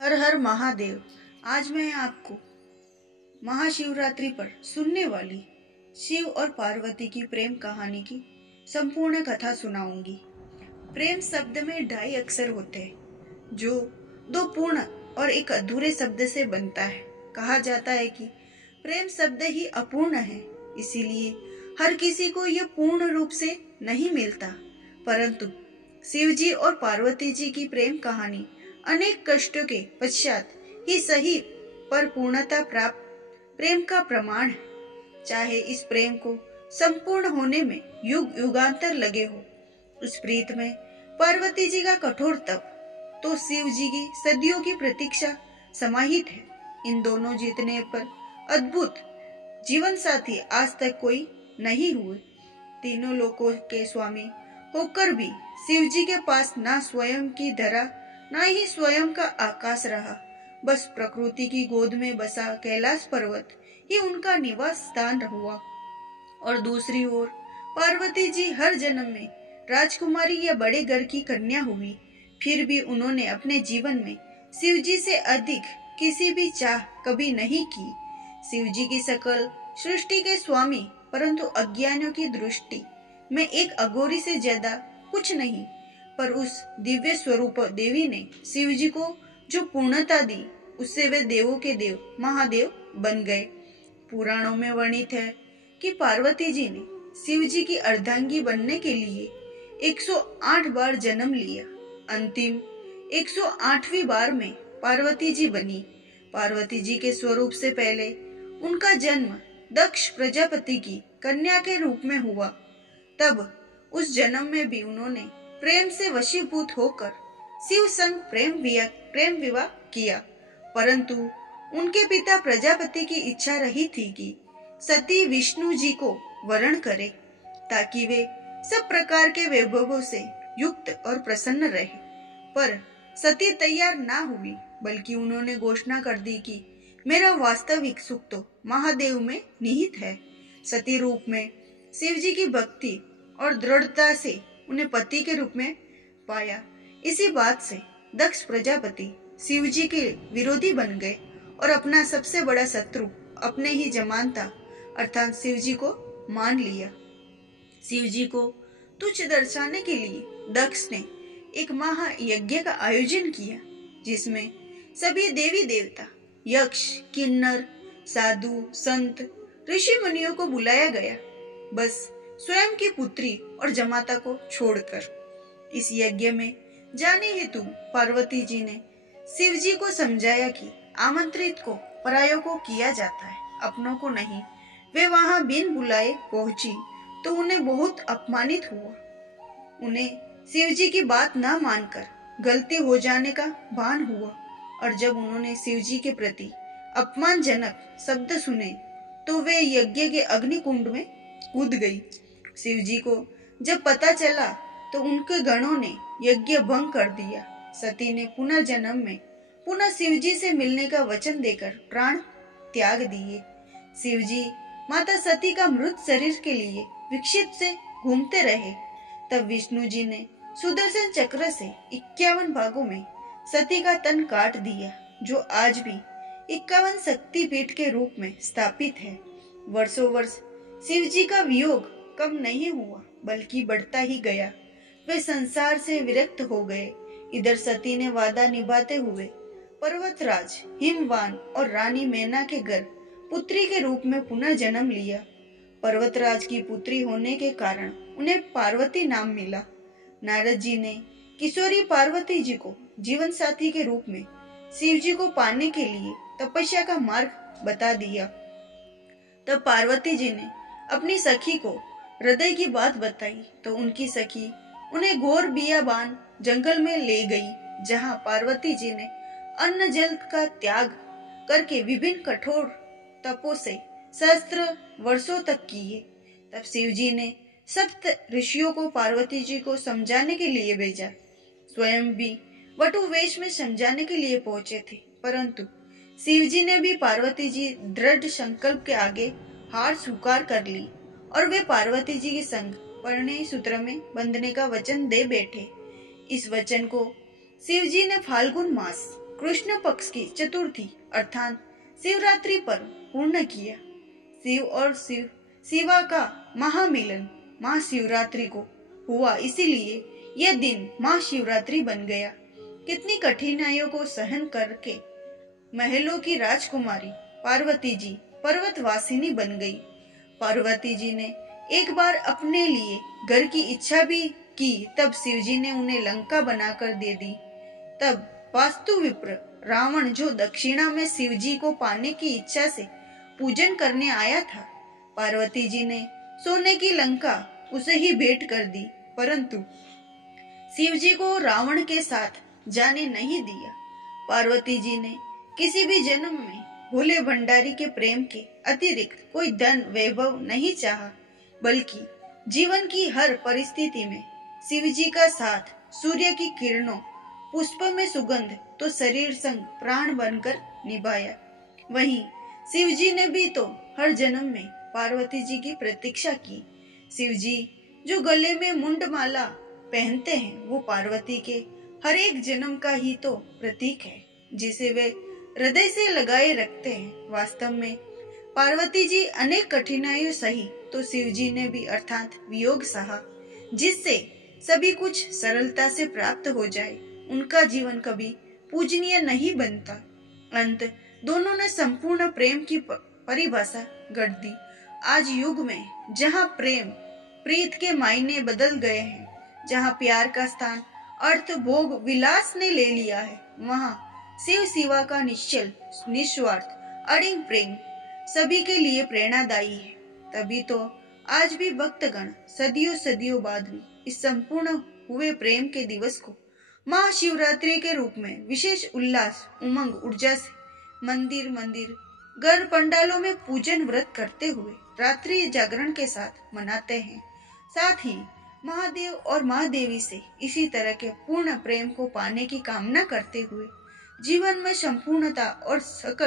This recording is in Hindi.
हर हर महादेव। आज मैं आपको महाशिवरात्रि पर सुनने वाली शिव और पार्वती की प्रेम कहानी की संपूर्ण कथा सुनाऊंगी। प्रेम शब्द में ढाई अक्षर होते हैं जो दो पूर्ण और एक अधूरे शब्द से बनता है। कहा जाता है कि प्रेम शब्द ही अपूर्ण है, इसीलिए हर किसी को यह पूर्ण रूप से नहीं मिलता। परंतु शिव जी और पार्वती जी की प्रेम कहानी अनेक कष्टों के पश्चात ही सही पर पूर्णता प्राप्त प्रेम का प्रमाण है। चाहे इस प्रेम को संपूर्ण होने में युग युगांतर लगे हो। उस प्रीत में पार्वती जी का कठोर तप तो शिव जी की सदियों की प्रतीक्षा समाहित है। इन दोनों जीतने पर अद्भुत जीवन साथी आज तक कोई नहीं हुए। तीनों लोकों के स्वामी होकर भी शिव जी के पास ना स्वयं की धरा ना ही स्वयं का आकाश रहा। बस प्रकृति की गोद में बसा कैलाश पर्वत ही उनका निवास स्थान हुआ। और दूसरी ओर पार्वती जी हर जन्म में राजकुमारी या बड़े घर की कन्या हुई, फिर भी उन्होंने अपने जीवन में शिव जी से अधिक किसी भी चाह कभी नहीं की। शिव जी की सकल सृष्टि के स्वामी, परंतु अज्ञानियों की दृष्टि में एक अघोरी से ज्यादा कुछ नहीं। पर उस दिव्य स्वरूप देवी ने शिव जी को जो पूर्णता दी, उससे वे देवों के देव महादेव बन गए। पुराणों में वर्णित है कि पार्वती जी ने शिव जी की अर्धांगी बनने के लिए 108 बार जन्म लिया। अंतिम 108वीं बार में पार्वती जी बनी। पार्वती जी के स्वरूप से पहले उनका जन्म दक्ष प्रजापति की कन्या के रूप में हुआ। तब उस जन्म में भी उन्होंने प्रेम से वशीभूत होकर शिव संग प्रेम विवाह किया। परंतु उनके पिता प्रजापति की इच्छा रही थी कि सती विष्णु जी को वरण करे, ताकि वे सब प्रकार के वैभवों से युक्त और प्रसन्न रहे। पर सती तैयार ना हुई, बल्कि उन्होंने घोषणा कर दी कि मेरा वास्तविक सुख तो महादेव में निहित है। सती रूप में शिव जी की भक्ति और दृढ़ता से उन्हें पति के रूप में पाया। इसी बात से दक्ष प्रजापति शिव जी के विरोधी बन गए और अपना सबसे बड़ा शत्रु अपने ही जमानता अर्थात शिव जी को मान लिया। शिव जी को तुच्छ दर्शाने के लिए दक्ष ने एक महायज्ञ का आयोजन किया, जिसमें सभी देवी देवता, यक्ष, किन्नर, साधु, संत, ऋषि मुनियों को बुलाया गया, बस स्वयं की पुत्री और जमाता को छोड़कर। इस यज्ञ में जाने हेतु पार्वती जी ने शिव जी को समझाया कि आमंत्रित को परायों को किया जाता है, अपनों को नहीं। वे वहां बिन बुलाए पहुंची तो उन्हें बहुत अपमानित हुआ। उन्हें शिव जी की बात न मानकर गलती हो जाने का भान हुआ, और जब उन्होंने शिव जी के प्रति अपमानजनक शब्द सुने तो वे यज्ञ के अग्निकुंड में कूद गई। शिव जी को जब पता चला तो उनके गणों ने यज्ञ भंग कर दिया। सती ने पुनर्जन्म में पुनः शिव जी से मिलने का वचन देकर प्राण त्याग दिए। शिव जी माता सती का मृत शरीर के लिए विक्षिप्त से घूमते रहे। तब विष्णु जी ने सुदर्शन चक्र से 51 भागों में सती का तन काट दिया, जो आज भी 51 शक्तिपीठ के रूप में स्थापित है। वर्षों वर्ष शिव जी का वियोग कम नहीं हुआ, बल्कि बढ़ता ही गया। वे संसार से विरक्त हो गए। इधर सती ने वादा निभाते हुए पर्वतराज हिमवान और रानी मैना के घर पुत्री के रूप में पुनः जन्म लिया। पर्वतराज की पुत्री होने के कारण उन्हें पार्वती नाम मिला। नारद जी ने किशोरी पार्वती जी को जीवन साथी के रूप में शिव जी को पाने के लिए तपस्या का मार्ग बता दिया। तब पार्वती जी ने अपनी सखी को हृदय की बात बताई तो उनकी सखी उन्हें घोर बियाबान जंगल में ले गई, जहां पार्वती जी ने अन्न जल का त्याग करके विभिन्न कठोर तपों से सहस्त्र वर्षों तक किए। तब शिव जी ने सप्त ऋषियों को पार्वती जी को समझाने के लिए भेजा। स्वयं भी वटु वेश में समझाने के लिए पहुंचे थे, परंतु शिव जी ने भी पार्वती जी दृढ़ संकल्प के आगे हार स्वीकार कर ली और वे पार्वती जी के संग परिणय सूत्र में बंधने का वचन दे बैठे। इस वचन को शिव जी ने फाल्गुन मास कृष्ण पक्ष की चतुर्थी अर्थात शिवरात्रि पर्व पूर्ण किया। शिव और शिवा का महामिलन महाशिवरात्रि को हुआ, इसीलिए यह दिन महाशिवरात्रि बन गया। कितनी कठिनाइयों को सहन करके महलों की राजकुमारी पार्वती जी पर्वतवासिनी बन गई। पार्वती जी ने एक बार अपने लिए घर की इच्छा भी की, तब शिव जी ने उन्हें लंका बनाकर दे दी। तब वास्तु विप्र रावण, जो दक्षिणा में शिव जी को पाने की इच्छा से पूजन करने आया था, पार्वती जी ने सोने की लंका उसे ही भेंट कर दी, परंतु शिव जी को रावण के साथ जाने नहीं दिया। पार्वती जी ने किसी भी जन्म में भोले भंडारी के प्रेम के अतिरिक्त कोई धन वैभव नहीं चाहा, बल्कि जीवन की हर परिस्थिति में शिव जी का साथ, सूर्य की किरणों, पुष्प में सुगंध तो शरीर संग प्राण बनकर निभाया। वहीं शिव जी ने भी तो हर जन्म में पार्वती जी की प्रतीक्षा की। शिव जी जो गले में मुंडमाला पहनते हैं, वो पार्वती के हर एक जन्म का ही तो प्रतीक है, जिसे वे हृदय से लगाए रखते हैं। वास्तव में पार्वती जी अनेक कठिनाइयों सही, तो शिव जी ने भी अर्थात वियोग सहा, जिससे सभी कुछ सरलता से प्राप्त हो जाए। उनका जीवन कभी पूजनीय नहीं बनता। अंत दोनों ने संपूर्ण प्रेम की परिभाषा गढ़ दी। आज युग में जहाँ प्रेम प्रीत के मायने बदल गए हैं, जहाँ प्यार का स्थान अर्थ भोग विलास ने ले लिया है, वहाँ शिव शिवा का निश्चल निस्वार्थ अडिग प्रेम सभी के लिए प्रेरणादायी है। तभी तो आज भी भक्तगण सदियों सदियों बाद भी इस संपूर्ण हुए प्रेम के दिवस को महाशिवरात्रि के रूप में विशेष उल्लास उमंग ऊर्जा से मंदिर घर पंडालों में पूजन व्रत करते हुए रात्रि जागरण के साथ मनाते हैं। साथ ही महादेव और महादेवी से इसी तरह के पूर्ण प्रेम को पाने की कामना करते हुए जीवन में संपूर्णता और सकल